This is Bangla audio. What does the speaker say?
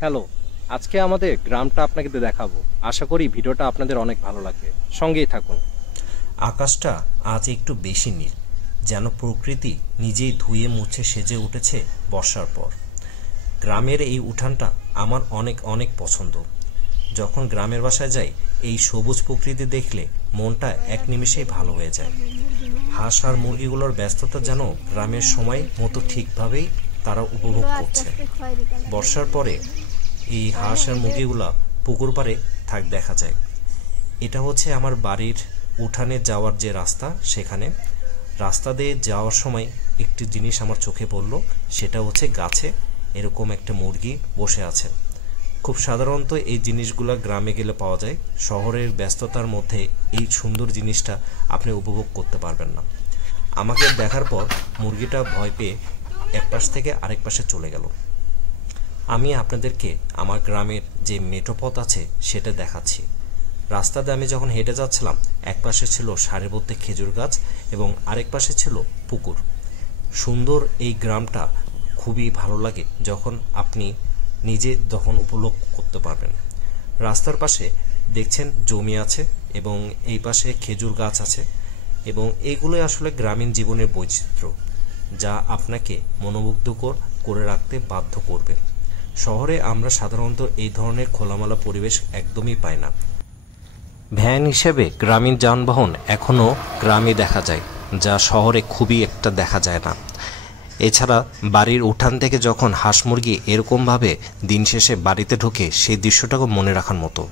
হ্যালো, আজকে আমাদের গ্রামটা আপনাকে দেখাবো। আশা করি ভিডিওটা আপনাদের অনেক ভালো লাগবে। সঙ্গেই থাকুন। আকাশটা আজ একটু বেশি নীল, যেন প্রকৃতি নিজেই ধুয়ে মুছে সেজে উঠেছে বর্ষার পর। গ্রামের এই উঠানটা আমার অনেক অনেক পছন্দ। যখন গ্রামের বাসায় যাই, এই সবুজ প্রকৃতি দেখলে মনটা এক নিমেষেই ভালো হয়ে যায়। হাঁস আর মুরগিগুলোর ব্যস্ততা যেন গ্রামের সময় মতো ঠিকভাবেই তারা উপভোগ করছে। বর্ষার পরে এই হাঁস আর মুরগিগুলা পুকুর পাড়ে দেখা যায়। এটা হচ্ছে আমার বাড়ির উঠানে যাওয়ার যে রাস্তা, সেখানে রাস্তা দিয়ে যাওয়ার সময় একটি জিনিস আমার চোখে পড়ল। সেটা হচ্ছে গাছে এরকম একটা মুরগি বসে আছে। খুব সাধারণত এই জিনিসগুলো গ্রামে গেলে পাওয়া যায়। শহরের ব্যস্ততার মধ্যে এই সুন্দর জিনিসটা আপনি উপভোগ করতে পারবেন না। আমাকে দেখার পর মুরগিটা ভয় পেয়ে এক পাশ থেকে আরেক পাশে চলে গেল। আমি আপনাদেরকে আমার গ্রামের যে মেঠোপথ আছে সেটা দেখাচ্ছি। রাস্তাতে আমি যখন হেঁটে যাচ্ছিলাম, এক পাশে ছিল সারিবদ্ধ খেজুর গাছ এবং আরেক পাশে ছিল পুকুর। সুন্দর এই গ্রামটা খুবই ভালো লাগে যখন আপনি নিজে উপলব্ধ করতে পারবেন। রাস্তার পাশে দেখছেন জমি আছে এবং এই পাশে খেজুর গাছ আছে, এবং এইগুলোই আসলে গ্রামীণ জীবনের বৈচিত্র্য, যা আপনাকে মনোমুগ্ধকর করে রাখতে বাধ্য করবে। শহরে আমরা সাধারণত এই ধরনের খোলামেলা পরিবেশ একদমই পাই না। ভ্যান হিসেবে গ্রামীণ যানবাহন এখনও গ্রামে দেখা যায়, যা শহরে খুবই একটা দেখা যায় না। এছাড়া বাড়ির উঠান থেকে যখন হাঁস মুরগি এরকমভাবে দিন শেষে বাড়িতে ঢোকে, সেই দৃশ্যটাকে মনে রাখার মতো।